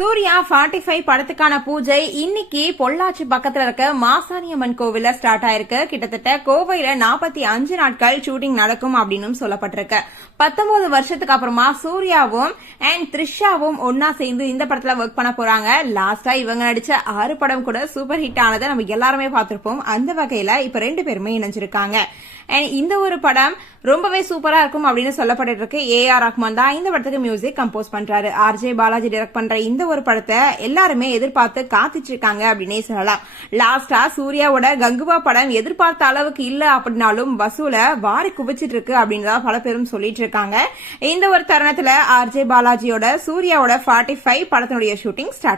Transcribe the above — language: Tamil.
சூர்யா 45 படத்துக்கான பூஜை இன்னைக்கு பொள்ளாச்சி பக்கத்துல இருக்க மாசாணியம்மன் கோவில்ல ஸ்டார்ட் ஆயிருக்கு. கிட்டத்தட்ட கோவையில 45 நாட்கள் ஷூட்டிங் நடக்கும் அப்படின்னு சொல்லப்பட்டிருக்கு. 19 வருஷத்துக்கு அப்புறமா சூர்யாவும் அண்ட் த்ரிஷாவும் ஒன்னா சேர்ந்து இந்த படத்துல ஒர்க் பண்ண போறாங்க. லாஸ்டா இவங்க நடிச்ச 6 படம் கூட சூப்பர் ஹிட் ஆனதை நம்ம எல்லாருமே பார்த்திருப்போம். அந்த வகையில இப்ப 2 பேருமே இணைஞ்சிருக்காங்க. இந்த ஒரு படம் ரொம்பவே சூப்பரா இருக்கும் அப்படின்னு சொல்லப்பட்டு இருக்கு. ஏஆர் ரஹ்மான் தான் இந்த படத்துக்கு மியூசிக் கம்போஸ் பண்றாரு. ஆர்ஜே பாலாஜி டைரக்ட் பண்ற இந்த ஒரு படத்தை எல்லாருமே எதிர்பார்த்து காத்துட்டு இருக்காங்க அப்படின்னே சொல்லலாம். லாஸ்டா சூர்யாவோட கங்குவா படம் எதிர்பார்த்த அளவுக்கு இல்ல அப்படின்னாலும் வசூல வாரி குவிச்சிட்டு இருக்கு அப்படின்னு பல பேரும் சொல்லிட்டு இருக்காங்க. இந்த ஒரு தருணத்துல ஆர்ஜே பாலாஜியோட சூர்யாவோட 45 படத்தினுடைய ஷூட்டிங் ஸ்டார்ட்